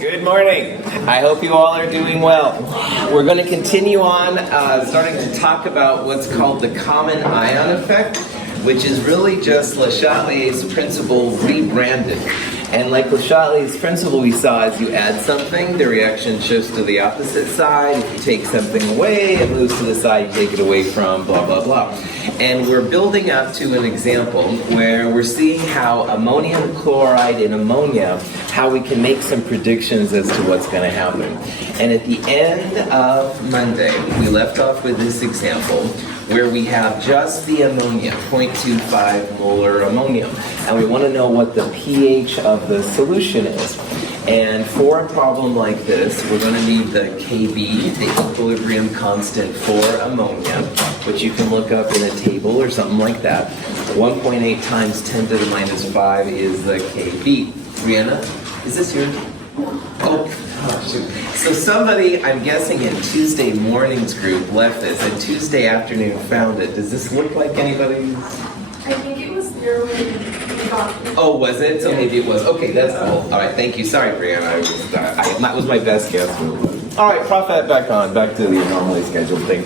Good morning. I hope you all are doing well. We're going to continue on starting to talk about what's called the common ion effect, which is really just Le Chatelier's principle rebranded. And like Le Chatelier's principle we saw, as you add something, the reaction shifts to the opposite side. If you take something away, it moves to the side you take it away from, blah, blah, blah. And we're building up to an example where we're seeing how ammonium chloride in ammonia, how we can make some predictions as to what's going to happen. And at the end of Monday, we left off with this example where we have just the ammonia, 0.25 molar ammonium. And we want to know what the pH of the solution is. And for a problem like this, we're going to need the Kb, the equilibrium constant for ammonia, which you can look up in a table or something like that. 1.8 times 10 to the minus 5 is the Kb. Brianna, is this yours? Oh, shoot. So somebody, I'm guessing in Tuesday morning's group, left this, and Tuesday afternoon found it. Does this look like anybody's? I think it was there when we got it. Oh, was it? So maybe it was. Okay, that's cool. All right, thank you. Sorry, Brianna. That was my best guess. All right, prop that back on. Back to the normally scheduled thing.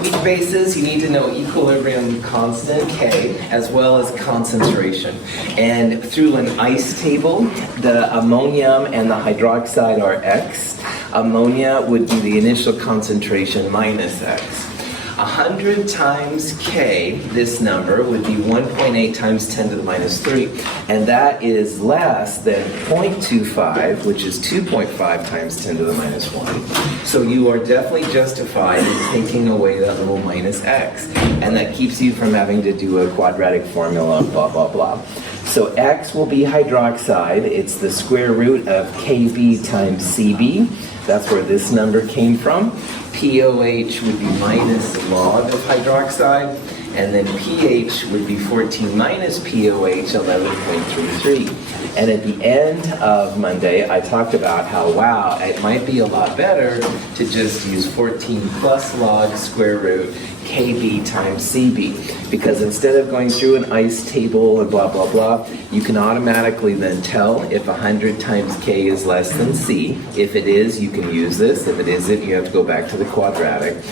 Weak bases, you need to know equilibrium constant, K, as well as concentration. And through an ice table, the ammonium and the hydroxide are X. Ammonia would be the initial concentration minus X. 100 times K, this number, would be 1.8 times 10 to the minus 3. And that is less than 0.25, which is 2.5 times 10 to the minus 1. So you are definitely justified in taking away that little minus X. And that keeps you from having to do a quadratic formula, blah, blah, blah. So X will be hydroxide. It's the square root of Kb times Cb. That's where this number came from. POH would be minus log of hydroxide, and then pH would be 14 minus POH, 11.33. And at the end of Monday, I talked about how, wow, it might be a lot better to just use 14 plus log square root Kb times Cb, because instead of going through an ice table and blah, blah, blah, you can automatically then tell if 100 times K is less than C. If it is, you can use this. If it isn't, you have to go back to the quadratic.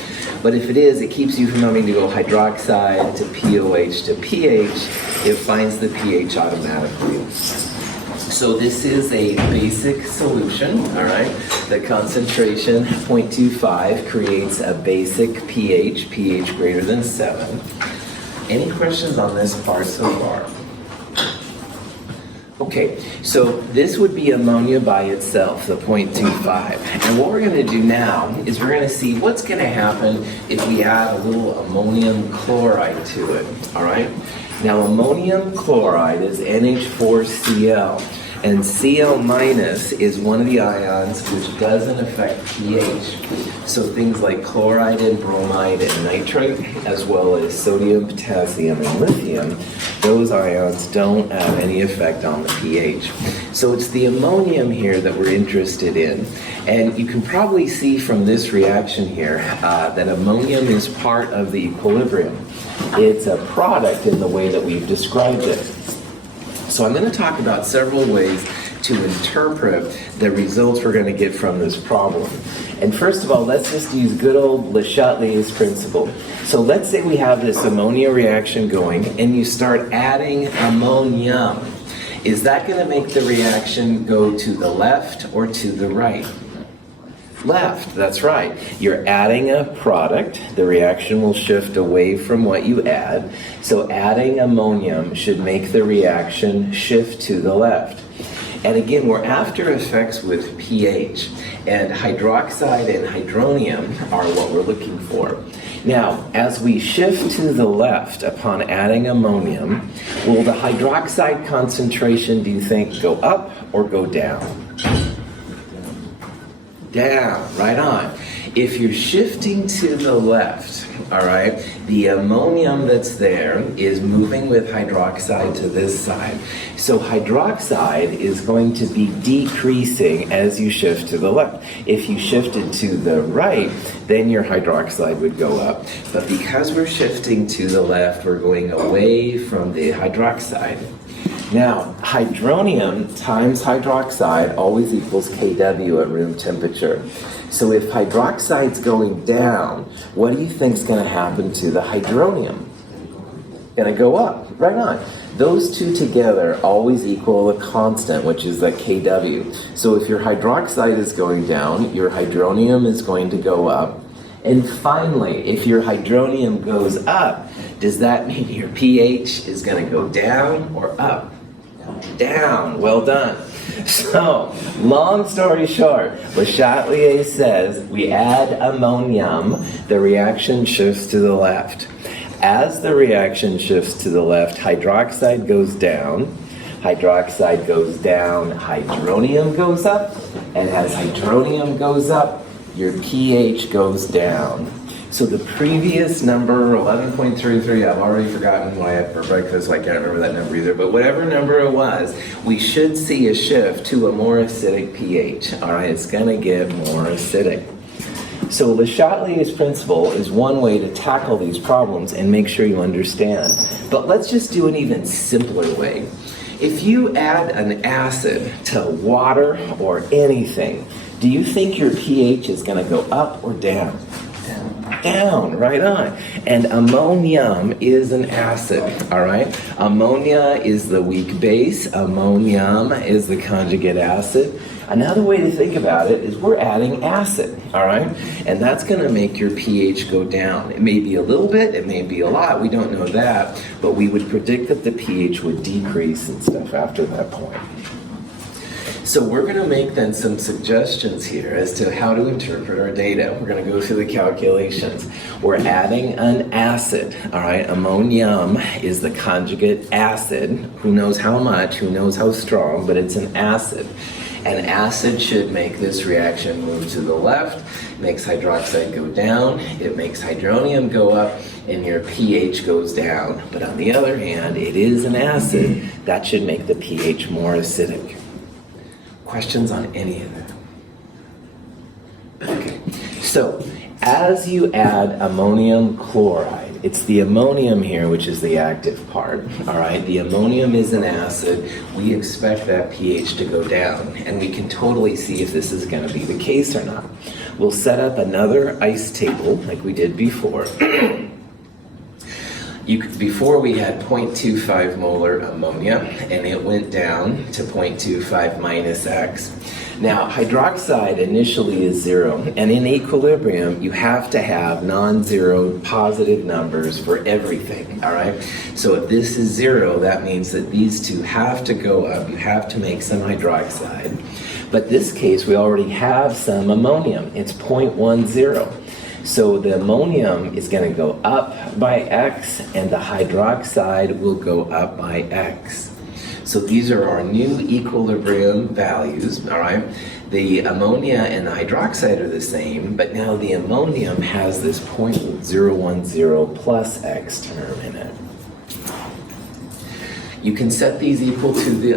But if it is, it keeps you from having to go hydroxide to POH to pH. It finds the pH automatically. So this is a basic solution, all right? The concentration, 0.25, creates a basic pH, pH greater than 7. Any questions on this part so far? Okay, so this would be ammonia by itself, the 0.25. And what we're going to do now is we're going to see what's going to happen if we add a little ammonium chloride to it, all right? Now, ammonium chloride is NH4Cl. And Cl minus is one of the ions which doesn't affect pH. So things like chloride and bromide and nitrate, as well as sodium, potassium, and lithium, those ions don't have any effect on the pH. So it's the ammonium here that we're interested in. And you can probably see from this reaction here that ammonium is part of the equilibrium. It's a product in the way that we've described it. So I'm going to talk about several ways to interpret the results we're going to get from this problem. And first of all, let's just use good old Le Chatelier's principle. So let's say we have this ammonia reaction going, and you start adding ammonium. Is that going to make the reaction go to the left or to the right? Left, that's right. You're adding a product. The reaction will shift away from what you add. So adding ammonium should make the reaction shift to the left. And again, we're after effects with pH. And hydroxide and hydronium are what we're looking for. Now, as we shift to the left upon adding ammonium, will the hydroxide concentration, do you think, go up or go down? Down, right on. If you're shifting to the left, all right, the ammonium that's there is moving with hydroxide to this side. So hydroxide is going to be decreasing as you shift to the left. If you shifted to the right, then your hydroxide would go up. But because we're shifting to the left, we're going away from the hydroxide. Now, hydronium times hydroxide always equals Kw at room temperature. So if hydroxide's going down, what do you think's going to happen to the hydronium? Going to go up. Right on. Those two together always equal a constant, which is the Kw. So if your hydroxide is going down, your hydronium is going to go up. And finally, if your hydronium goes up, does that mean your pH is going to go down or up? Down. Well done. So, long story short, Le Chatelier says we add ammonium, the reaction shifts to the left. As the reaction shifts to the left, hydroxide goes down, hydronium goes up, and as hydronium goes up, your pH goes down. So the previous number, 11.33, I've already forgotten what I had for breakfast, so I can't remember that number either, but whatever number it was, we should see a shift to a more acidic pH. All right, it's going to get more acidic. So Le Chatelier's principle is one way to tackle these problems and make sure you understand. But let's just do an even simpler way. If you add an acid to water or anything, do you think your pH is going to go up or down? Down, right on. And ammonium is an acid, all right? Ammonia is the weak base. Ammonium is the conjugate acid. Another way to think about it is we're adding acid, all right? And that's going to make your pH go down. It may be a little bit, it may be a lot, we don't know that, but we would predict that the pH would decrease and stuff after that point. So we're going to make then some suggestions here as to how to interpret our data. We're going to go through the calculations. We're adding an acid, all right? Ammonium is the conjugate acid. Who knows how much, who knows how strong, but it's an acid. An acid should make this reaction move to the left, makes hydroxide go down, it makes hydronium go up, and your pH goes down. But on the other hand, it is an acid. That should make the pH more acidic. Questions on any of that? Okay, so as you add ammonium chloride, it's the ammonium here which is the active part, all right? The ammonium is an acid. We expect that pH to go down, and we can totally see if this is going to be the case or not. We'll set up another ice table like we did before. Before we had 0.25 molar ammonia, and it went down to 0.25 minus X. Now, hydroxide initially is 0, and in equilibrium, you have to have non-zero positive numbers for everything, all right? So if this is 0, that means that these two have to go up. You have to make some hydroxide. But this case, we already have some ammonium. It's 0.10. So the ammonium is going to go up by X, and the hydroxide will go up by X. So these are our new equilibrium values, all right? The ammonia and the hydroxide are the same, but now the ammonium has this 0.010 plus X term in it. You can set these equal to the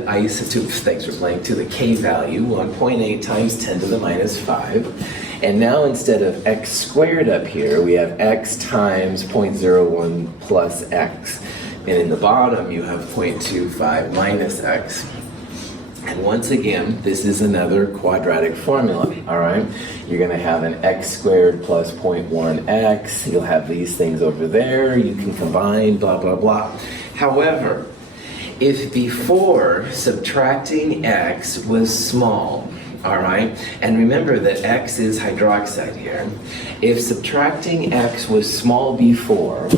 to the K value, 1.8 times 10 to the minus 5. And now instead of X squared up here, we have X times 0.01 plus X. And in the bottom, you have 0.25 minus X. And once again, this is another quadratic formula, all right? You're going to have an X squared plus 0.1X. You'll have these things over there. You can combine, blah, blah, blah. However, if before subtracting X was small, all right, and remember that X is hydroxide here. If subtracting X was small before,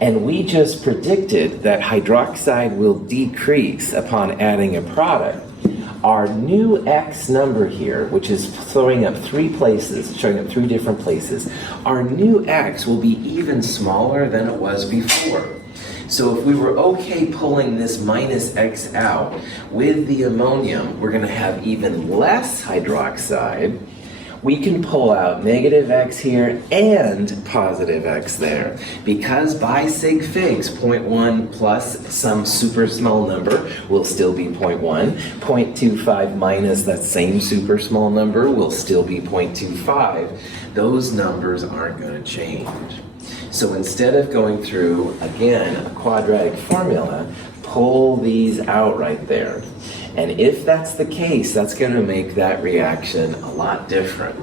and we just predicted that hydroxide will decrease upon adding a product, our new X number here, which is showing up 3 different places, our new X will be even smaller than it was before. So if we were okay pulling this minus X out with the ammonium, we're going to have even less hydroxide. We can pull out negative X here and positive X there. Because by sig figs, 0.1 plus some super small number will still be 0.1. 0.25 minus that same super small number will still be 0.25. Those numbers aren't going to change. So instead of going through, again, a quadratic formula, pull these out right there. And if that's the case, that's going to make that reaction a lot different.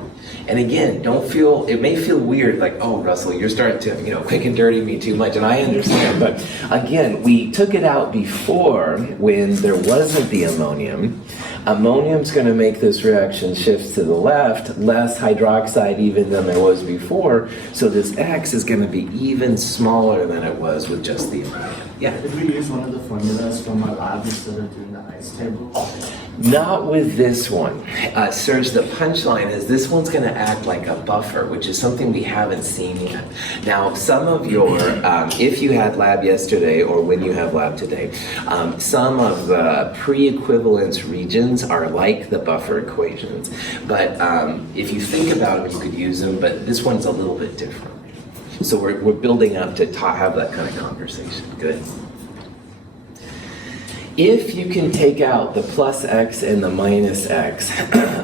And again, it may feel weird, like, oh, Russell, you're starting to, quick and dirty me too much, and I understand. But again, we took it out before when there wasn't the ammonium. Ammonium's going to make this reaction shift to the left, less hydroxide even than there was before. So this X is going to be even smaller than it was with just the ammonium. Yeah? If we use one of the formulas from our lab instead of doing the ice table? Not with this one. Serge, the punchline is this one's going to act like a buffer, which is something we haven't seen yet. Now, some of your, if you had lab yesterday or when you have lab today, some of the pre-equivalence regions are like the buffer equations. But if you think about them, you could use them, but this one's a little bit different. So we're building up to have that kind of conversation. Good. If you can take out the plus X and the minus X,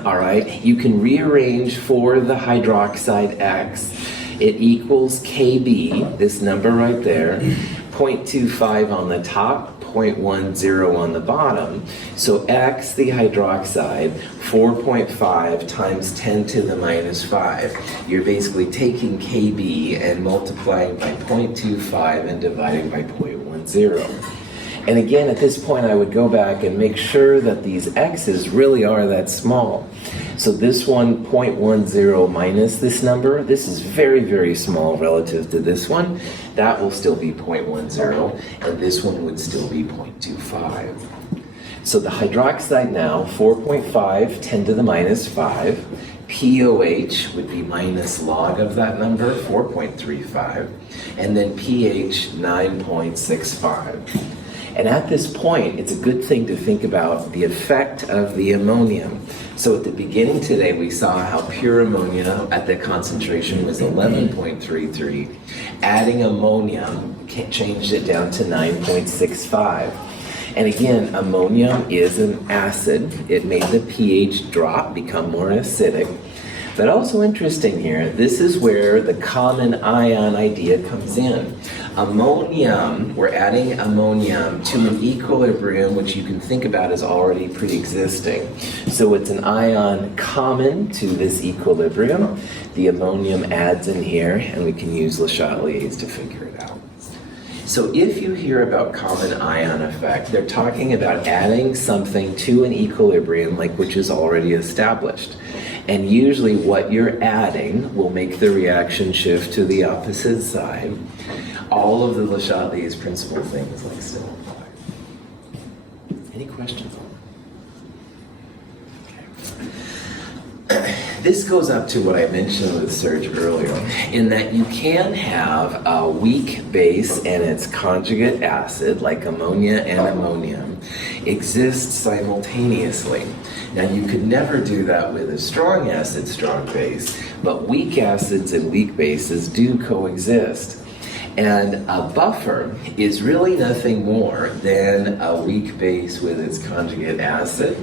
all right, you can rearrange for the hydroxide X. It equals Kb, this number right there, 0.25 on the top, 0.10 on the bottom. So X, the hydroxide, 4.5 times 10 to the minus 5. You're basically taking Kb and multiplying by 0.25 and dividing by 0.10. And again, at this point, I would go back and make sure that these x's really are that small. So this one, 0.10 minus this number, this is very, very small relative to this one. That will still be 0.10, and this one would still be 0.25. So the hydroxide now, 4.5, 10 to the minus 5. POH would be minus log of that number, 4.35. And then pH, 9.65. And at this point, it's a good thing to think about the effect of the ammonium. So at the beginning today, we saw how pure ammonia at the concentration was 11.33. Adding ammonium changed it down to 9.65. And again, ammonium is an acid. It made the pH drop, become more acidic. But also interesting here, this is where the common ion idea comes in. Ammonium, we're adding ammonium to an equilibrium which you can think about as already pre-existing. So it's an ion common to this equilibrium. The ammonium adds in here, and we can use Le Chatelier's to figure it out. So if you hear about common ion effect, they're talking about adding something to an equilibrium like which is already established. And usually what you're adding will make the reaction shift to the opposite side. All of the Le Chatelier's principal things like still apply. Any questions on that? Okay. This goes up to what I mentioned with Serge earlier, in that you can have a weak base and its conjugate acid, like ammonia and ammonium, exist simultaneously. Now you could never do that with a strong acid, strong base, but weak acids and weak bases do coexist. And a buffer is really nothing more than a weak base with its conjugate acid,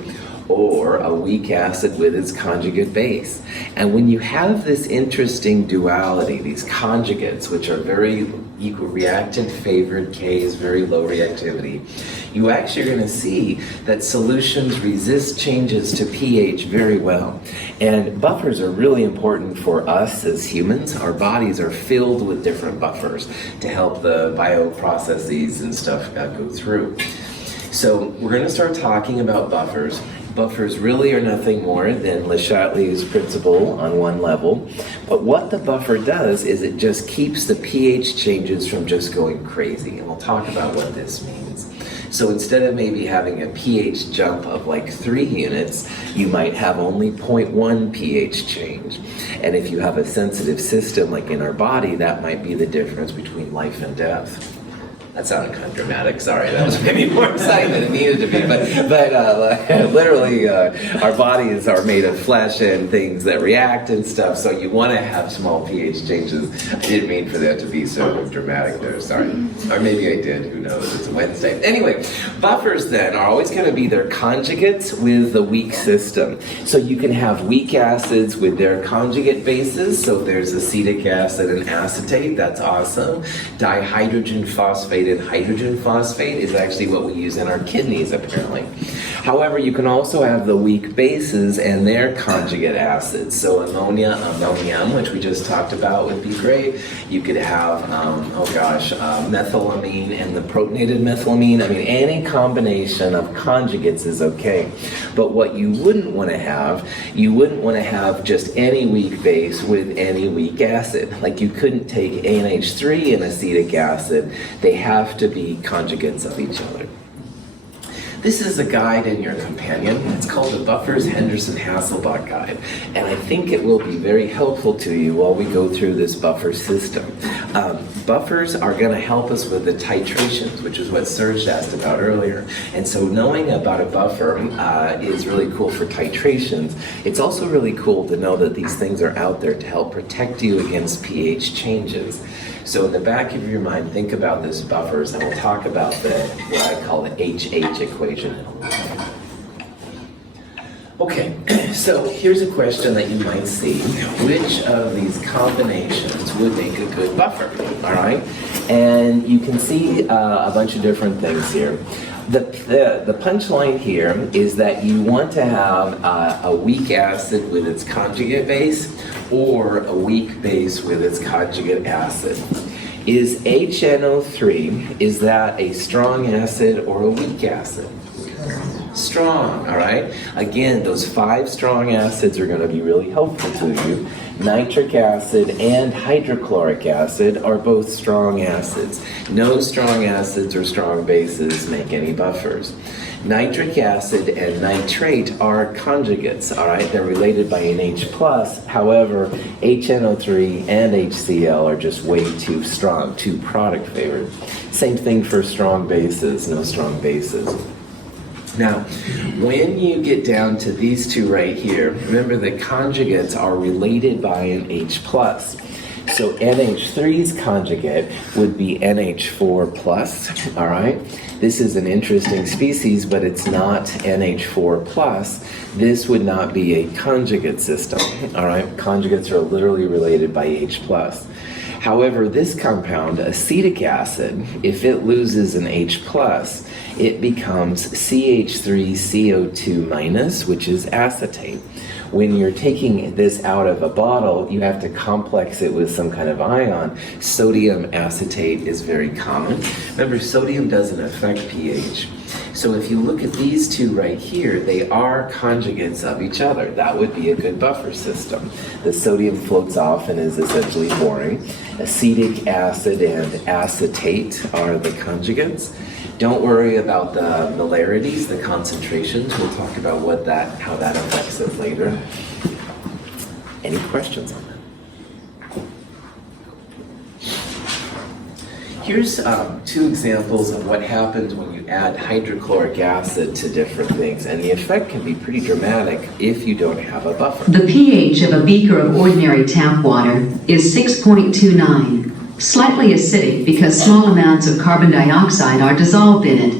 or a weak acid with its conjugate base. And when you have this interesting duality, these conjugates, which are very equal, reactant favored K is very low reactivity, you actually are going to see that solutions resist changes to pH very well. And buffers are really important for us as humans. Our bodies are filled with different buffers to help the bioprocesses and stuff go through. So we're going to start talking about buffers. Buffers really are nothing more than Le Chatelier's principle on one level. But what the buffer does is it just keeps the pH changes from just going crazy. And we'll talk about what this means. So instead of maybe having a pH jump of like 3 units, you might have only 0.1 pH change. And if you have a sensitive system like in our body, that might be the difference between life and death. That sounded kind of dramatic. Sorry, that was maybe more exciting than it needed to be. But literally, our bodies are made of flesh and things that react and stuff. So you want to have small pH changes. I didn't mean for that to be so dramatic there. Sorry, or maybe I did. Who knows? It's a Wednesday. Anyway, buffers then are always going to be their conjugates with the weak system. So you can have weak acids with their conjugate bases. So there's acetic acid and acetate. That's awesome. Dihydrogen phosphate protonated hydrogen phosphate is actually what we use in our kidneys, apparently. However, you can also have the weak bases and their conjugate acids. So ammonia, ammonium, which we just talked about, would be great. You could have, methylamine and the protonated methylamine. I mean, any combination of conjugates is okay. But what you wouldn't want to have just any weak base with any weak acid. Like you couldn't take NH3 and acetic acid. They have to be conjugates of each other. This is a guide in your companion. It's called the Buffer's Henderson-Hasselbalch Guide, and I think it will be very helpful to you while we go through this buffer system. Buffers are going to help us with the titrations, which is what Serge asked about earlier. And so knowing about a buffer is really cool for titrations. It's also really cool to know that these things are out there to help protect you against pH changes. So in the back of your mind, think about this buffers, and we'll talk about what I call the HH equation in a little bit. Okay, so here's a question that you might see. Which of these combinations would make a good buffer? All right, and you can see a bunch of different things here. The punchline here is that you want to have a weak acid with its conjugate base or a weak base with its conjugate acid. Is HNO3, is that a strong acid or a weak acid? Strong, all right? Again, those 5 strong acids are going to be really helpful to you. Nitric acid and hydrochloric acid are both strong acids. No strong acids or strong bases make any buffers. Nitric acid and nitrate are conjugates, all right? They're related by an H+. However, HNO3 and HCl are just way too strong, too product favored. Same thing for strong bases, no strong bases. Now, when you get down to these two right here, remember that conjugates are related by an H+. So NH3's conjugate would be NH4+, all right? This is an interesting species, but it's not NH4+. This would not be a conjugate system, all right? Conjugates are literally related by H+. However, this compound, acetic acid, if it loses an H+, it becomes CH3CO2-, which is acetate. When you're taking this out of a bottle, you have to complex it with some kind of ion. Sodium acetate is very common. Remember, sodium doesn't affect pH. So if you look at these two right here, they are conjugates of each other. That would be a good buffer system. The sodium floats off and is essentially boring. Acetic acid and acetate are the conjugates. Don't worry about the molarities, the concentrations. We'll talk about how that affects it later. Any questions on that? Here's 2 examples of what happens when you add hydrochloric acid to different things, and the effect can be pretty dramatic if you don't have a buffer. The pH of a beaker of ordinary tap water is 6.29. Slightly acidic because small amounts of carbon dioxide are dissolved in it.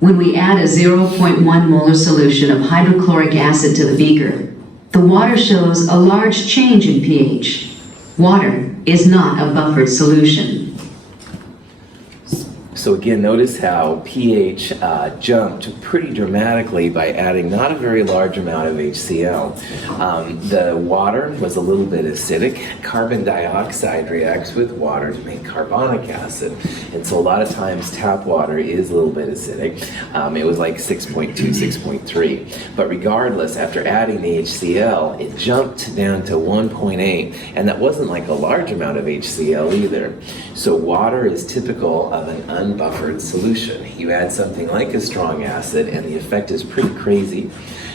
When we add a 0.1 molar solution of hydrochloric acid to the beaker, the water shows a large change in pH. Water is not a buffered solution. So again, notice how pH jumped pretty dramatically by adding not a very large amount of HCl. The water was a little bit acidic. Carbon dioxide reacts with water to make carbonic acid. And so a lot of times tap water is a little bit acidic. It was like 6.2, 6.3. But regardless, after adding the HCl, it jumped down to 1.8. And that wasn't like a large amount of HCl either. So water is typical of an unbuffered solution. You add something like a strong acid and the effect is pretty crazy.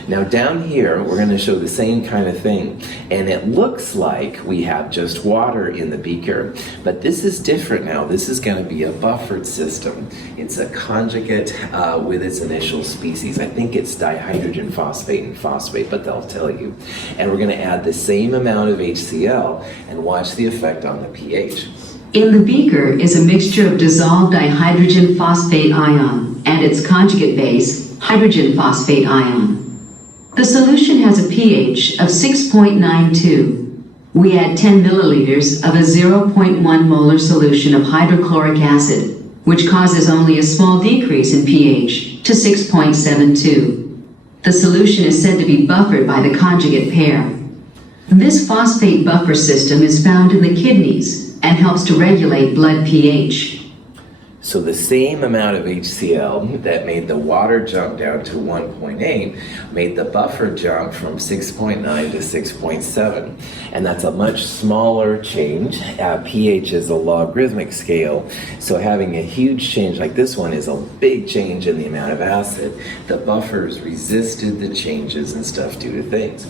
Now down here, we're going to show the same kind of thing, and it looks like we have just water in the beaker, but this is different now. This is going to be a buffered system. It's a conjugate with its initial species. I think it's dihydrogen phosphate and phosphate, but they'll tell you. And we're going to add the same amount of HCl and watch the effect on the pH. In the beaker is a mixture of dissolved dihydrogen phosphate ion and its conjugate base, hydrogen phosphate ion. The solution has a pH of 6.92. We add 10 milliliters of a 0.1 molar solution of hydrochloric acid. which causes only a small decrease in pH to 6.72. The solution is said to be buffered by the conjugate pair. This phosphate buffer system is found in the kidneys and helps to regulate blood pH. So the same amount of HCl that made the water jump down to 1.8 made the buffer jump from 6.9 to 6.7. And that's a much smaller change. pH is a logarithmic scale, so having a huge change like this one is a big change in the amount of acid. The buffers resisted the changes and stuff due to things.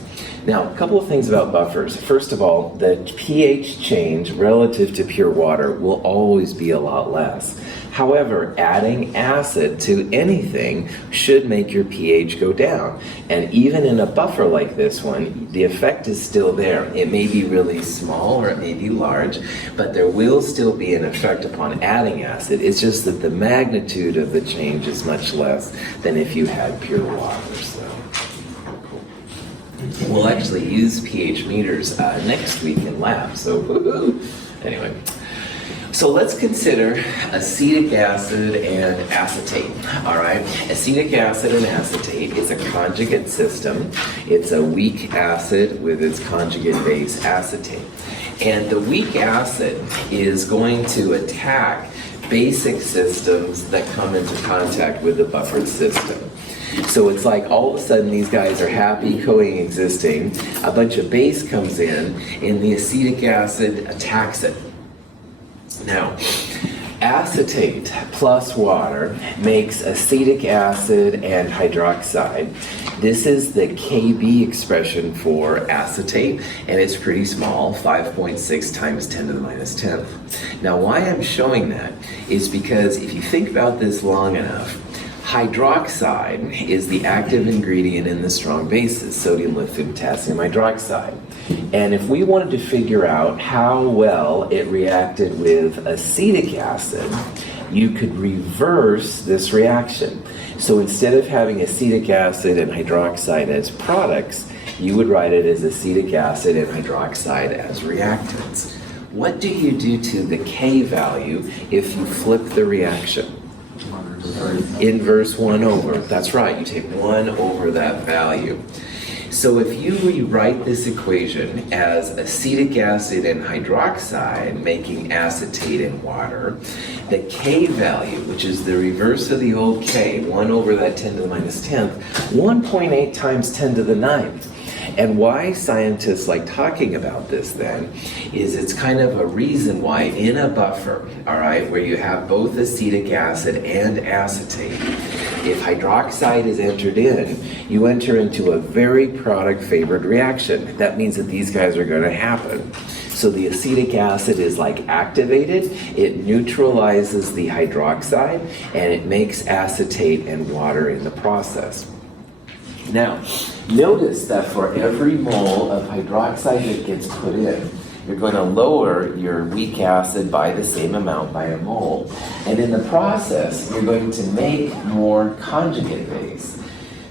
Now, a couple of things about buffers. First of all, the pH change relative to pure water will always be a lot less. However, adding acid to anything should make your pH go down. And even in a buffer like this one, the effect is still there. It may be really small or it may be large, but there will still be an effect upon adding acid. It's just that the magnitude of the change is much less than if you had pure water. So we'll actually use pH meters next week in lab. So woo-hoo. Anyway. So let's consider acetic acid and acetate, all right? Acetic acid and acetate is a conjugate system. It's a weak acid with its conjugate base acetate. And the weak acid is going to attack basic systems that come into contact with the buffered system. So it's like all of a sudden these guys are happy coexisting, a bunch of base comes in, and the acetic acid attacks it. Now, acetate plus water makes acetic acid and hydroxide. This is the Kb expression for acetate, and it's pretty small, 5.6 times 10 to the minus 10th. Now, why I'm showing that is because if you think about this long enough, hydroxide is the active ingredient in the strong bases, sodium, lithium, potassium hydroxide. And if we wanted to figure out how well it reacted with acetic acid, you could reverse this reaction. So instead of having acetic acid and hydroxide as products, you would write it as acetic acid and hydroxide as reactants. What do you do to the K value if you flip the reaction? Inverse 1 over. That's right, you take 1 over that value. So if you rewrite this equation as acetic acid and hydroxide making acetate and water, the K value, which is the reverse of the old K, 1 over that 10 to the minus 10th, 1.8 times 10 to the 9th. And why scientists like talking about this then is it's kind of a reason why in a buffer, all right, where you have both acetic acid and acetate, if hydroxide is entered in, you enter into a very product-favored reaction. That means that these guys are going to happen. So the acetic acid is like activated, it neutralizes the hydroxide, and it makes acetate and water in the process. Now, notice that for every mole of hydroxide that gets put in, you're going to lower your weak acid by the same amount by a mole. And in the process, you're going to make more conjugate base.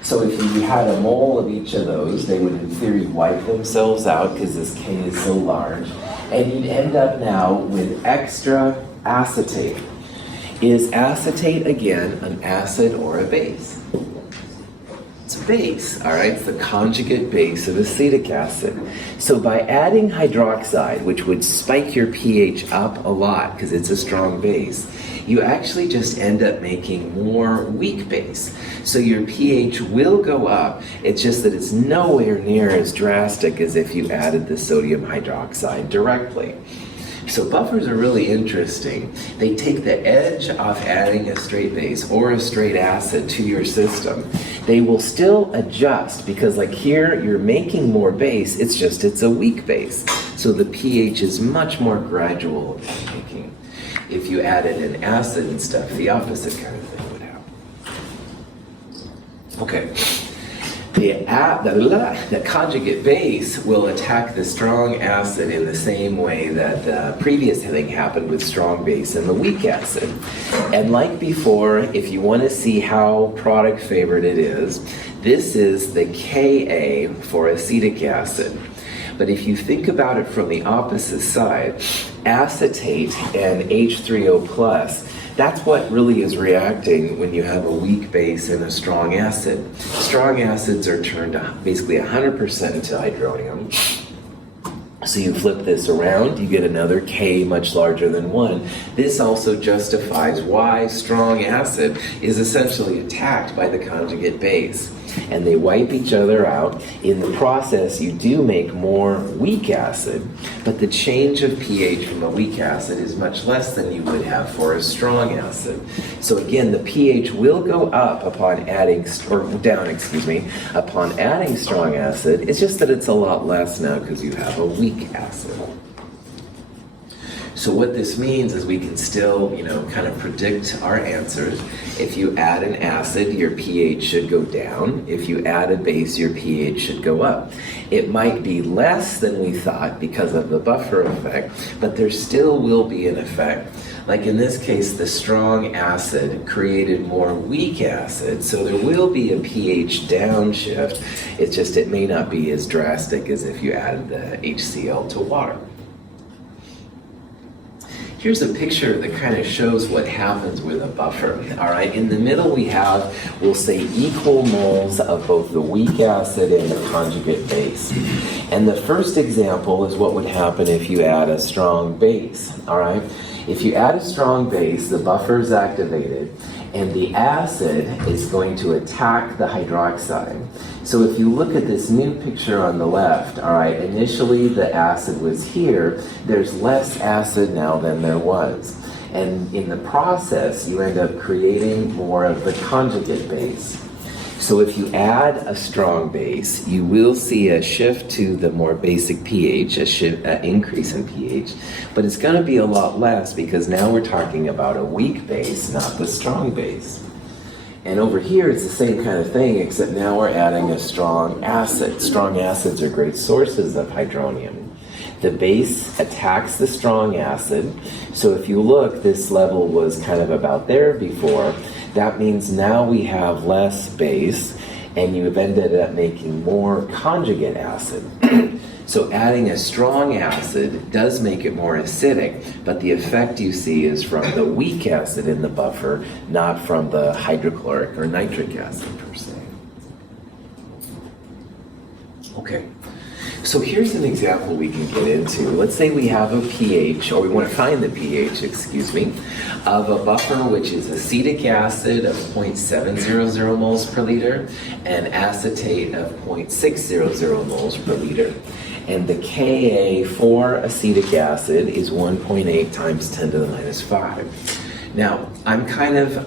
So if you had a mole of each of those, they would in theory wipe themselves out because this K is so large. And you'd end up now with extra acetate. Is acetate, again, an acid or a base? It's a base, all right? It's the conjugate base of acetic acid. So by adding hydroxide, which would spike your pH up a lot because it's a strong base, you actually just end up making more weak base. So your pH will go up, it's just that it's nowhere near as drastic as if you added the sodium hydroxide directly. So buffers are really interesting. They take the edge off adding a straight base or a straight acid to your system. They will still adjust because like here you're making more base, it's just it's a weak base. So the pH is much more gradual in making. If you added an acid and stuff, the opposite kind of thing would happen. Okay. The conjugate base will attack the strong acid in the same way that the previous thing happened with strong base and the weak acid. And like before, if you want to see how product favored it is, this is the Ka for acetic acid. But if you think about it from the opposite side, acetate and H3O+, That's what really is reacting when you have a weak base and a strong acid. Strong acids are turned basically 100% to hydronium. So you flip this around, you get another K much larger than 1. This also justifies why strong acid is essentially attacked by the conjugate base. And they wipe each other out. In the process, you do make more weak acid, but the change of pH from a weak acid is much less than you would have for a strong acid. So again, the pH will go up upon adding, or down, excuse me, upon adding strong acid. It's just that it's a lot less now because you have a weak acid. So what this means is we can still, kind of predict our answers. If you add an acid, your pH should go down. If you add a base, your pH should go up. It might be less than we thought because of the buffer effect, but there still will be an effect. Like in this case, the strong acid created more weak acid, so there will be a pH downshift. It's just it may not be as drastic as if you added the HCl to water. Here's a picture that kind of shows what happens with a buffer. All right, in the middle we have, we'll say, equal moles of both the weak acid and the conjugate base. And the first example is what would happen if you add a strong base. All right, if you add a strong base, the buffer is activated, and the acid is going to attack the hydroxide. So if you look at this new picture on the left, all right, initially the acid was here. There's less acid now than there was. And in the process, you end up creating more of the conjugate base. So if you add a strong base, you will see a shift to the more basic pH, an increase in pH, but it's going to be a lot less because now we're talking about a weak base, not the strong base. And over here, it's the same kind of thing, except now we're adding a strong acid. Strong acids are great sources of hydronium. The base attacks the strong acid. So if you look, this level was kind of about there before. That means now we have less base, and you've ended up making more conjugate acid. So adding a strong acid does make it more acidic, but the effect you see is from the weak acid in the buffer, not from the hydrochloric or nitric acid per se. Okay, so here's an example we can get into. Let's say we have a pH, or we want to find the pH, excuse me, of a buffer which is acetic acid of 0.700 moles per liter and acetate of 0.600 moles per liter. And the Ka for acetic acid is 1.8 times 10 to the minus 5. Now, I'm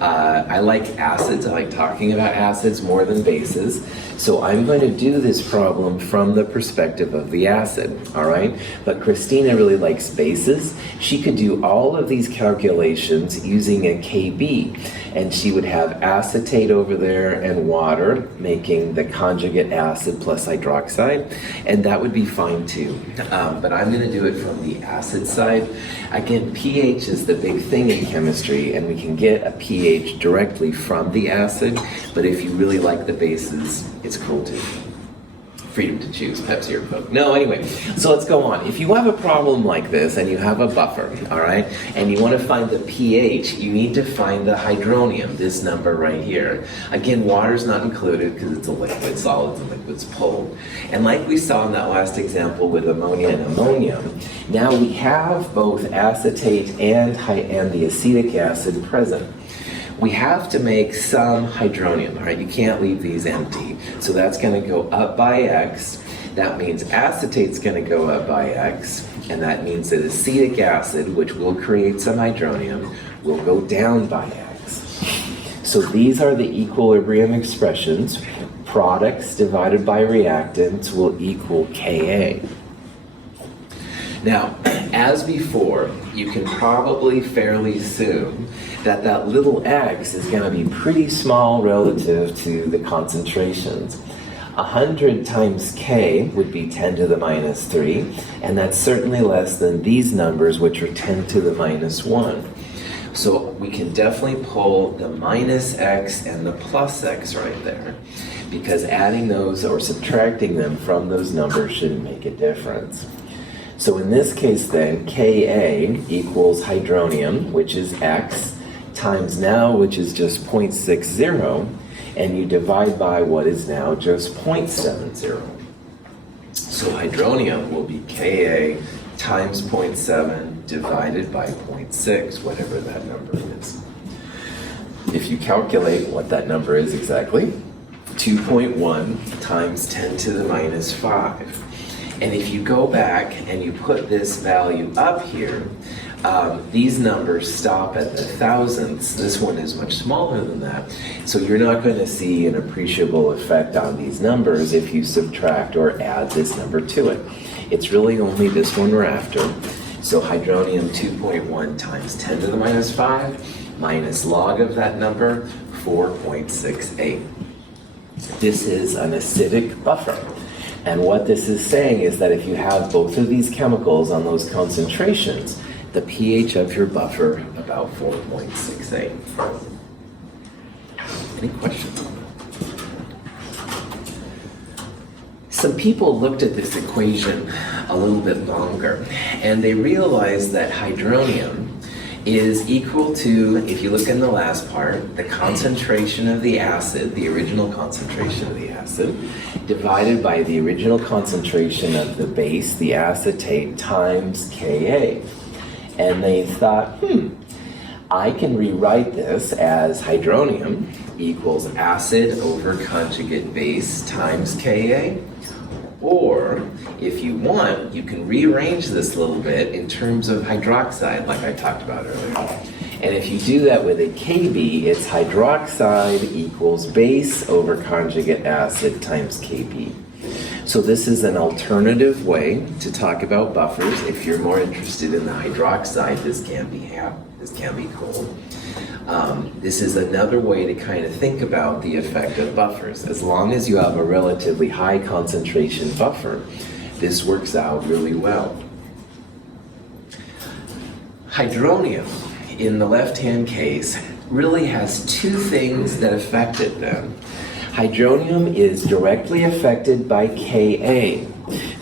I like acids. I like talking about acids more than bases. So I'm going to do this problem from the perspective of the acid, all right? But Christina really likes bases. She could do all of these calculations using a Kb, and she would have acetate over there and water, making the conjugate acid plus hydroxide, and that would be fine too. But I'm going to do it from the acid side. Again, pH is the big thing in chemistry, and we can get a pH directly from the acid, but if you really like the bases, it's cool too. Freedom to choose, Pepsi or Coke. No, anyway, so let's go on. If you have a problem like this and you have a buffer, all right, and you want to find the pH, you need to find the hydronium, this number right here. Again, water's not included because it's a liquid, solids and liquids pulled. And like we saw in that last example with ammonia and ammonium, now we have both acetate and the acetic acid present. We have to make some hydronium, all right? You can't leave these empty. So that's going to go up by X. That means acetate's going to go up by X. And that means that acetic acid, which will create some hydronium, will go down by X. So these are the equilibrium expressions. Products divided by reactants will equal Ka. Now, as before, you can probably fairly assume that that little x is going to be pretty small relative to the concentrations. 100 times K would be 10 to the minus 3, and that's certainly less than these numbers, which are 10 to the minus 1. So we can definitely pull the minus x and the plus x right there, because adding those or subtracting them from those numbers shouldn't make a difference. So in this case then, Ka equals hydronium, which is X, times now, which is just 0.60, and you divide by what is now just 0.70. So hydronium will be Ka times 0.7 divided by 0.6, whatever that number is. If you calculate what that number is exactly, 2.1 times 10 to the minus 5. And if you go back and you put this value up here, these numbers stop at the thousandths. This one is much smaller than that. So you're not going to see an appreciable effect on these numbers if you subtract or add this number to it. It's really only this one we're after. So hydronium 2.1 times 10 to the minus 5 minus log of that number, 4.68. This is an acidic buffer. And what this is saying is that if you have both of these chemicals on those concentrations, the pH of your buffer about 4.68. Any questions on that? Some people looked at this equation a little bit longer, and they realized that hydronium is equal to, if you look in the last part, the concentration of the acid, the original concentration of the acid, divided by the original concentration of the base, the acetate, times Ka. And they thought, I can rewrite this as hydronium equals acid over conjugate base times Ka. Or, if you want, you can rearrange this a little bit in terms of hydroxide, like I talked about earlier. And if you do that with a Kb, it's hydroxide equals base over conjugate acid times Kb. So this is an alternative way to talk about buffers. If you're more interested in the hydroxide, this can be cool. This is another way to kind of think about the effect of buffers. As long as you have a relatively high concentration buffer, this works out really well. Hydronium, in the left-hand case, really has two things that affect it then. Hydronium is directly affected by Ka.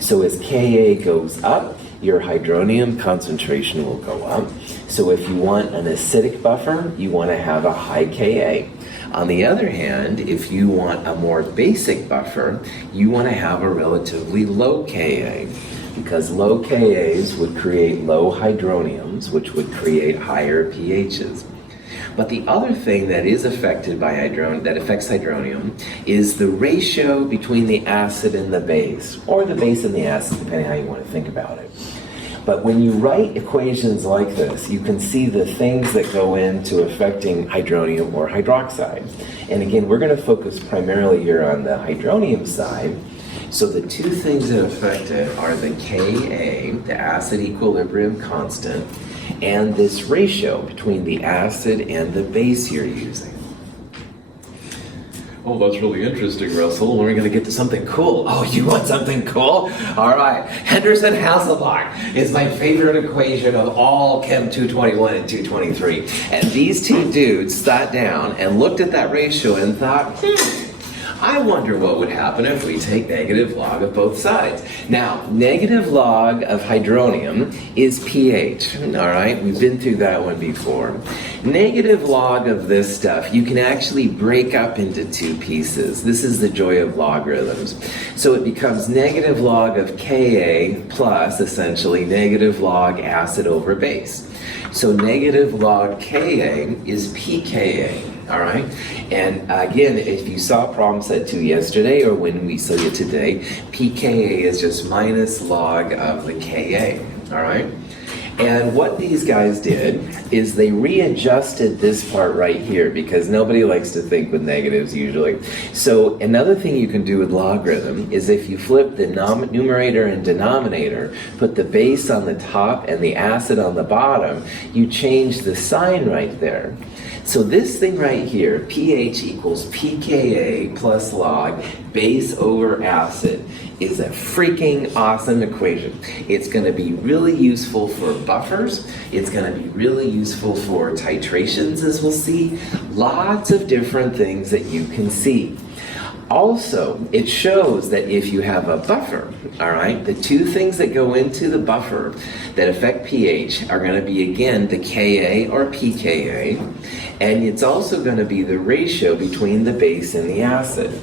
So as Ka goes up, your hydronium concentration will go up. So if you want an acidic buffer, you want to have a high Ka. On the other hand, if you want a more basic buffer, you want to have a relatively low Ka, because low Kas would create low hydroniums, which would create higher pHs. But the other thing that is affected by that affects hydronium is the ratio between the acid and the base, or the base and the acid, depending how you want to think about it. But when you write equations like this, you can see the things that go into affecting hydronium or hydroxide. And again, we're going to focus primarily here on the hydronium side. So the two things that affect it are the Ka, the acid equilibrium constant, and this ratio between the acid and the base you're using. Oh, that's really interesting, Russell. When are we going to get to something cool? Oh, you want something cool? All right. Henderson-Hasselbalch is my favorite equation of all Chem 221 and 223. And these two dudes sat down and looked at that ratio and thought, I wonder what would happen if we take negative log of both sides. Now, negative log of hydronium is pH, all right? We've been through that one before. Negative log of this stuff, you can actually break up into two pieces. This is the joy of logarithms. So it becomes negative log of Ka plus, essentially, negative log acid over base. So negative log Ka is pKa. All right, and again, if you saw problem set 2 yesterday or when we saw it today, pKa is just minus log of the Ka, all right? And what these guys did is they readjusted this part right here, because nobody likes to think with negatives usually. So another thing you can do with logarithm is if you flip the numerator and denominator, put the base on the top and the acid on the bottom, you change the sign right there. So this thing right here, pH equals pKa plus log base over acid, is a freaking awesome equation. It's going to be really useful for buffers. It's going to be really useful for titrations, as we'll see. Lots of different things that you can see. Also, it shows that if you have a buffer, all right, the two things that go into the buffer that affect pH are going to be, again, the Ka or pKa, and it's also going to be the ratio between the base and the acid.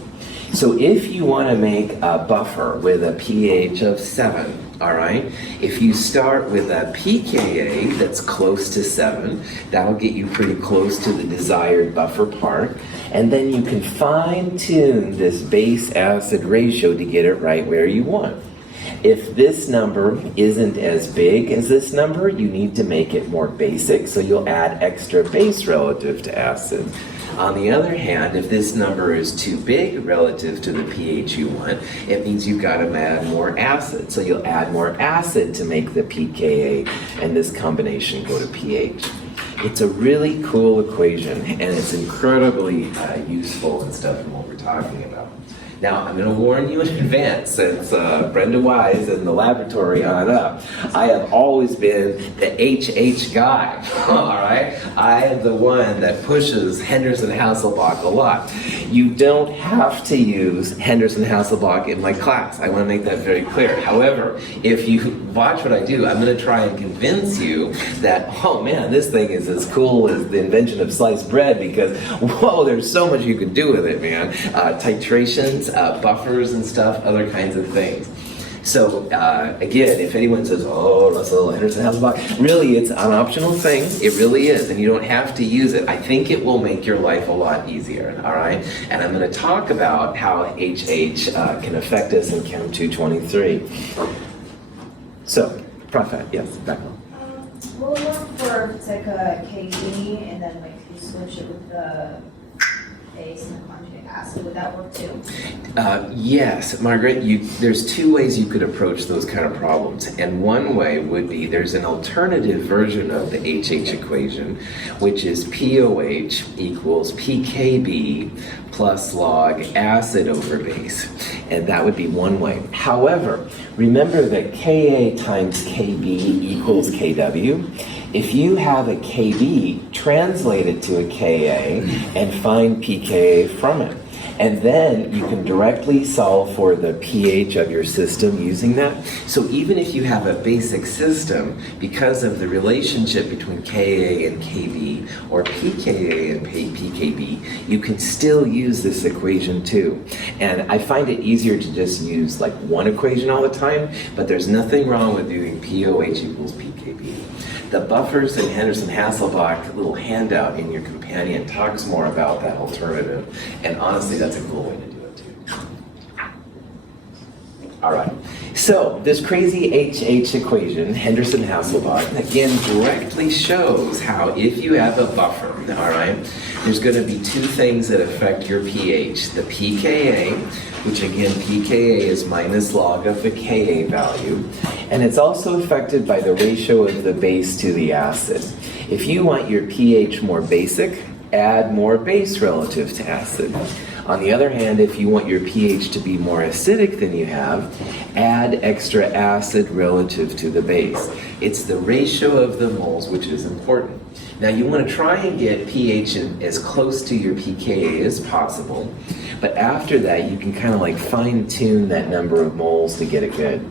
So if you want to make a buffer with a pH of 7, all right, if you start with a pKa that's close to 7, that'll get you pretty close to the desired buffer part, and then you can fine-tune this base-acid ratio to get it right where you want. If this number isn't as big as this number, you need to make it more basic, so you'll add extra base relative to acid. On the other hand, if this number is too big relative to the pH you want, it means you've got to add more acid. So you'll add more acid to make the pKa and this combination go to pH. It's a really cool equation, and it's incredibly useful and stuff in what we're talking about. Now, I'm going to warn you in advance, since Brenda Wise in the laboratory on up, I have always been the HH guy, all right? I am the one that pushes Henderson-Hasselbalch a lot. You don't have to use Henderson-Hasselbalch in my class. I want to make that very clear. However, if you watch what I do, I'm going to try and convince you that, oh man, this thing is as cool as the invention of sliced bread, because, whoa, there's so much you can do with it, man. Titrations, buffers and stuff, other kinds of things. So again, if anyone says, oh, Russell, Henderson-Hasselbalch, really it's an optional thing. It really is, and you don't have to use it. I think it will make your life a lot easier, all right? And I'm going to talk about how HH can affect us in Chem 223. So, Prophet, yes, back on. We'll look for it's like a KD, and then like you switch it with the base and the conjugate acid. Would that work too? Yes, Margaret, there's two ways you could approach those kind of problems. And one way would be there's an alternative version of the HH equation, which is POH equals PKB plus log acid over base. And that would be one way. However, remember that Ka times Kb equals Kw. If you have a Kb, translate it to a Ka and find pKa from it. And then you can directly solve for the pH of your system using that. So even if you have a basic system, because of the relationship between Ka and Kb, or pKa and pKb, you can still use this equation too. And I find it easier to just use like one equation all the time, but there's nothing wrong with doing POH equals PKB. The buffers in Henderson-Hasselbalch little handout in your companion talks more about that alternative, and honestly, that's a cool way to do it too. All right, so this crazy HH equation, Henderson-Hasselbalch, again directly shows how if you have a buffer, all right, there's going to be two things that affect your pH. The pKa, which again, pKa is minus log of the Ka value, and it's also affected by the ratio of the base to the acid. If you want your pH more basic, add more base relative to acid. On the other hand, if you want your pH to be more acidic than you have, add extra acid relative to the base. It's the ratio of the moles which is important. Now you want to try and get pH as close to your pKa as possible, but after that you can kind of like fine-tune that number of moles to get it good.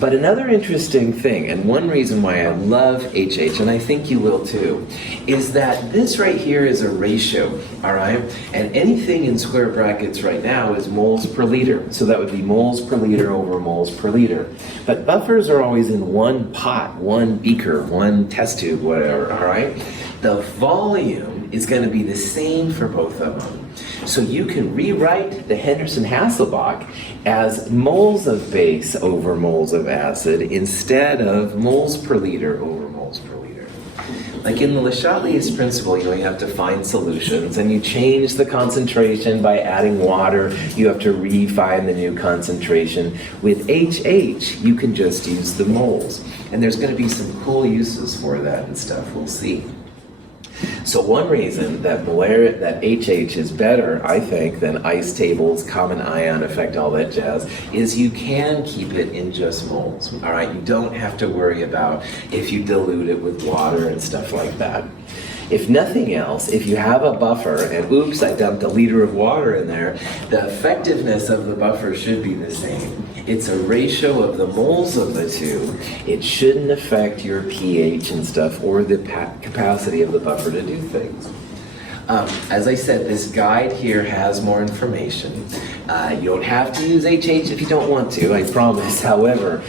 But another interesting thing, and one reason why I love HH, and I think you will too, is that this right here is a ratio, all right? And anything in square brackets right now is moles per liter. So that would be moles per liter over moles per liter. But buffers are always in one pot, one beaker, one test tube, whatever, all right? The volume is going to be the same for both of them. So you can rewrite the Henderson-Hasselbalch as moles of base over moles of acid instead of moles per liter over moles per liter. Like in the Le Chatelier's principle, you have to find solutions, and you change the concentration by adding water. You have to refine the new concentration. With HH, you can just use the moles. And there's going to be some cool uses for that and stuff. We'll see. So one reason that HH is better, I think, than ice tables, common ion effect, all that jazz, is you can keep it in just moles, all right? You don't have to worry about if you dilute it with water and stuff like that. If nothing else, if you have a buffer and oops, I dumped a liter of water in there, the effectiveness of the buffer should be the same. It's a ratio of the moles of the two. It shouldn't affect your pH and stuff or the capacity of the buffer to do things. As I said, this guide here has more information. You don't have to use HH if you don't want to, I promise. However,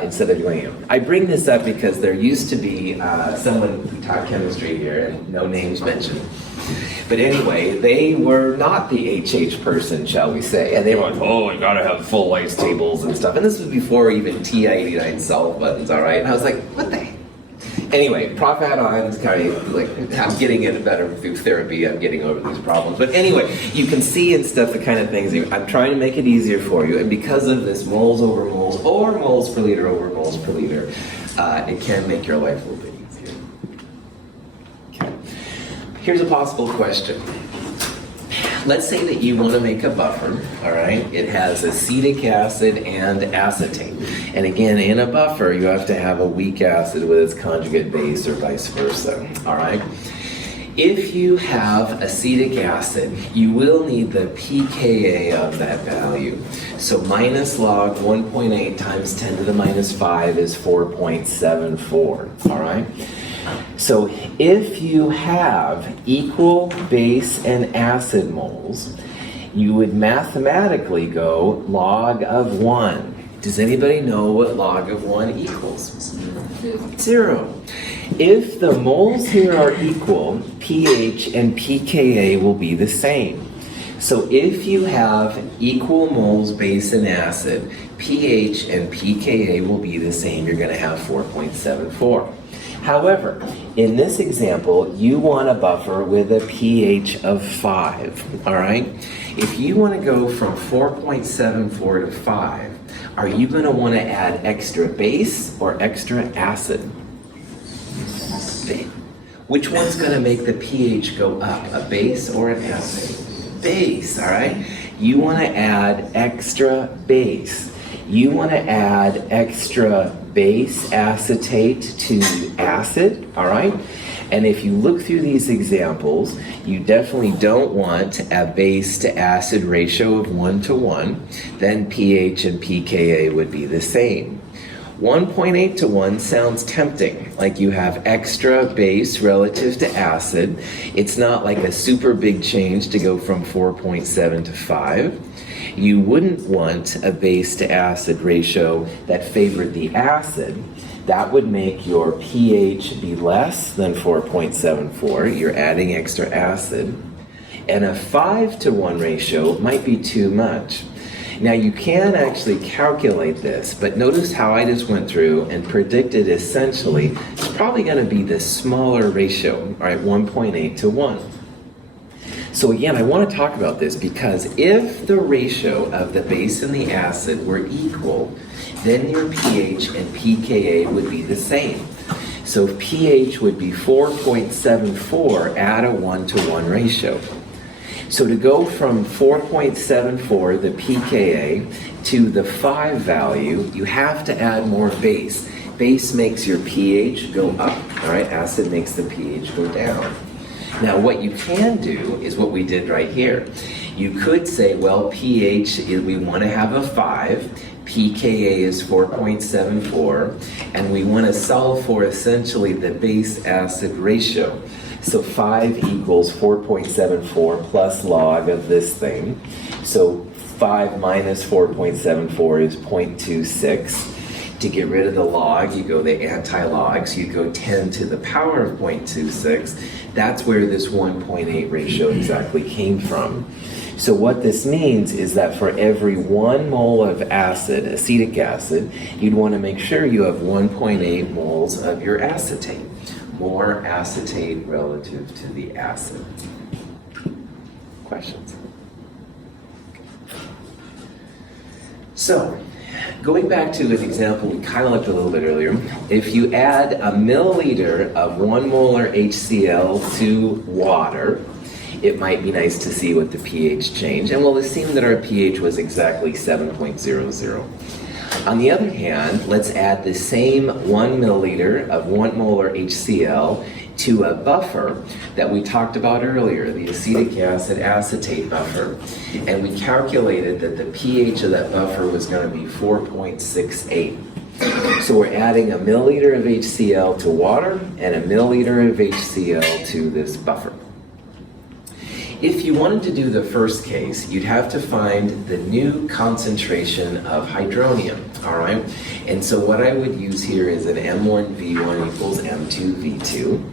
instead of going, I bring this up because there used to be someone who taught chemistry here, and no names mentioned. But anyway, they were not the HH person, shall we say. And they were like, oh, you gotta have full ice tables and stuff. And this was before even TI-89 solve buttons, all right? And I was like, what the heck? Anyway, Prof. Add-ons kind of like, I'm getting it better through therapy. I'm getting over these problems. But anyway, you can see and stuff the kind of things. I'm trying to make it easier for you. And because of this moles over moles or moles per liter over moles per liter, it can make your life a little bit easier. Okay. Here's a possible question. Let's say that you want to make a buffer, all right? It has acetic acid and acetate. And again, in a buffer, you have to have a weak acid with its conjugate base or vice versa, all right? If you have acetic acid, you will need the pKa of that value. So minus log 1.8 times 10 to the minus 5 is 4.74, all right? So if you have equal base and acid moles, you would mathematically go log of 1. Does anybody know what log of 1 equals? 0. If the moles here are equal, pH and pKa will be the same. So if you have equal moles base and acid, pH and pKa will be the same. You're going to have 4.74. However, in this example, you want a buffer with a pH of 5, all right? If you want to go from 4.74 to 5, are you going to want to add extra base or extra acid? Which one's going to make the pH go up, a base or an acid? Base, all right? You want to add extra base. You want to add extra base acetate to acid, all right? And if you look through these examples, you definitely don't want a base to acid ratio of 1 to 1. Then pH and pKa would be the same. 1.8 to 1 sounds tempting, like you have extra base relative to acid. It's not like a super big change to go from 4.7 to 5. You wouldn't want a base to acid ratio that favored the acid. That would make your pH be less than 4.74. You're adding extra acid. And a 5 to 1 ratio might be too much. Now you can actually calculate this, but notice how I just went through and predicted essentially it's probably going to be the smaller ratio, all right, 1.8 to 1. So again, I want to talk about this because if the ratio of the base and the acid were equal, then your pH and pKa would be the same. So pH would be 4.74 at a 1 to 1 ratio. So to go from 4.74, the pKa, to the 5 value, you have to add more base. Base makes your pH go up, all right? Acid makes the pH go down. Now what you can do is what we did right here. You could say, well, pH, we want to have a 5, pKa is 4.74, and we want to solve for essentially the base acid ratio. So 5 equals 4.74 plus log of this thing. So 5 minus 4.74 is 0.26. To get rid of the log, you go the anti-log, so you go 10 to the power of 0.26. That's where this 1.8 ratio exactly came from. So what this means is that for every 1 mole of acid, acetic acid, you'd want to make sure you have 1.8 moles of your acetate. More acetate relative to the acid. Questions? So, going back to an example we kind of looked a little bit earlier, if you add a milliliter of 1 molar HCl to water, it might be nice to see what the pH change. And we'll assume that our pH was exactly 7.00. On the other hand, let's add the same 1 milliliter of 1 molar HCl to a buffer that we talked about earlier, the acetic acid acetate buffer. And we calculated that the pH of that buffer was going to be 4.68. So we're adding a milliliter of HCl to water and a milliliter of HCl to this buffer. If you wanted to do the first case, you'd have to find the new concentration of hydronium, all right? And so what I would use here is an M1V1 equals M2V2.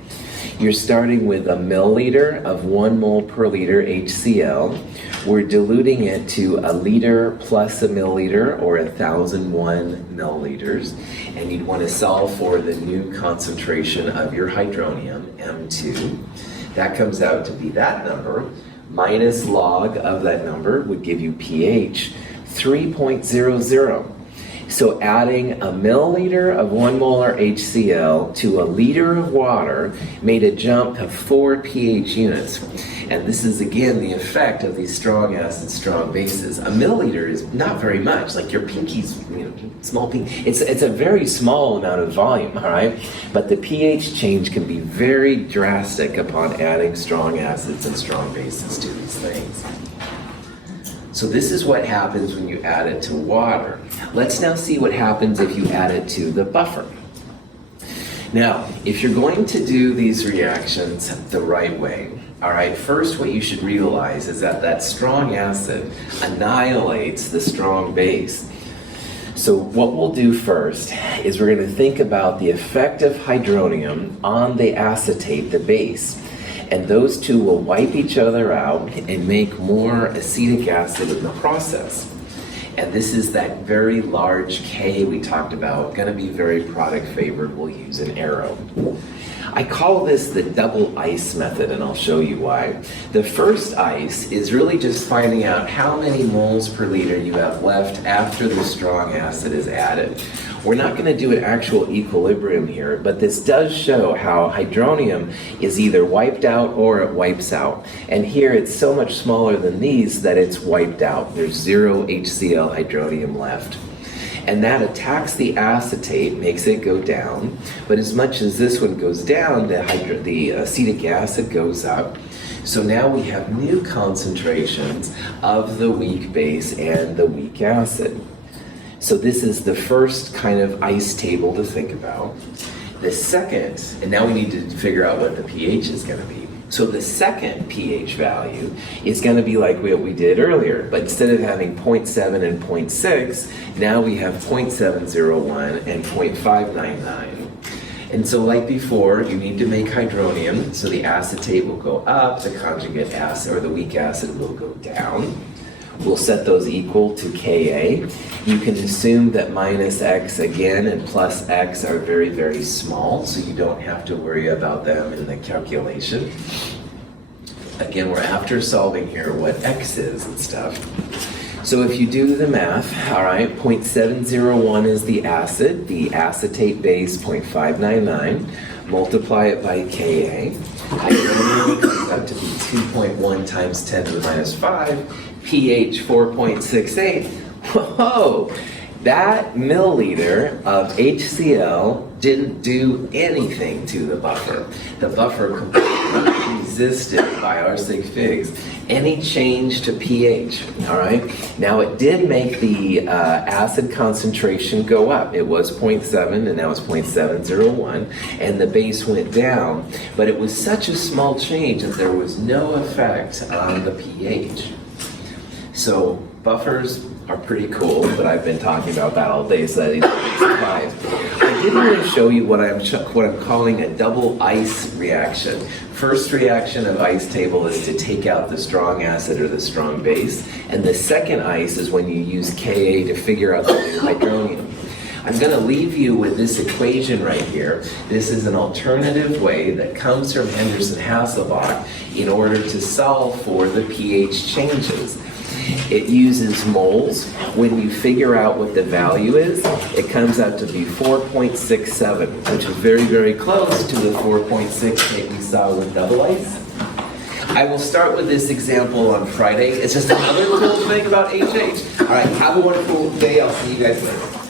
You're starting with a milliliter of 1 mole per liter HCl. We're diluting it to a liter plus a milliliter, or 1,001 milliliters. And you'd want to solve for the new concentration of your hydronium, M2. That comes out to be that number, minus log of that number would give you pH 3.00. So adding a milliliter of 1 molar HCl to a liter of water made a jump of 4 pH units. And this is again the effect of these strong acids, strong bases. A milliliter is not very much, like your pinky's, small pinky. It's a very small amount of volume, all right? But the pH change can be very drastic upon adding strong acids and strong bases to these things. So this is what happens when you add it to water. Let's now see what happens if you add it to the buffer. Now, if you're going to do these reactions the right way, all right, first what you should realize is that that strong acid annihilates the strong base. So what we'll do first is we're going to think about the effect of hydronium on the acetate, the base. And those two will wipe each other out and make more acetic acid in the process. And this is that very large K we talked about, going to be very product favored. We'll use an arrow. I call this the double ice method, and I'll show you why. The first ice is really just finding out how many moles per liter you have left after the strong acid is added. We're not going to do an actual equilibrium here, but this does show how hydronium is either wiped out or it wipes out. And here it's so much smaller than these that it's wiped out. There's 0 HCl hydronium left. And that attacks the acetate, makes it go down. But as much as this one goes down, the acetic acid goes up. So now we have new concentrations of the weak base and the weak acid. So this is the first kind of ice table to think about. The second, and now we need to figure out what the pH is going to be. So the second pH value is going to be like what we did earlier, but instead of having 0.7 and 0.6, now we have 0.701 and 0.599. And so like before, you need to make hydronium, so the acetate will go up, the conjugate acid, or the weak acid, will go down. We'll set those equal to Ka. You can assume that minus x again and plus x are very, very small, so you don't have to worry about them in the calculation. Again, we're after solving here what x is and stuff. So if you do the math, all right, 0.701 is the acid, the acetate base 0.599, multiply it by Ka. Hydronium comes out to be 2.1 times 10 to the minus 5, pH 4.68. Whoa! That milliliter of HCl didn't do anything to the buffer. The buffer completely resisted by our sig figs any change to pH, all right? Now it did make the acid concentration go up. It was 0.7 and now it's 0.701, and the base went down, but it was such a small change that there was no effect on the pH. So buffers are pretty cool, but I've been talking about that all day, so that is a surprise. I did want to show you what I'm calling a double ice reaction. First reaction of ice table is to take out the strong acid or the strong base, and the second ice is when you use Ka to figure out the new hydronium. I'm going to leave you with this equation right here. This is an alternative way that comes from Henderson-Hasselbalch in order to solve for the pH changes. It uses moles. When you figure out what the value is, it comes out to be 4.67, which is very, very close to the 4.6 that we saw with double ice. I will start with this example on Friday. It's just another cool thing about HH. All right, have a wonderful day. I'll see you guys later.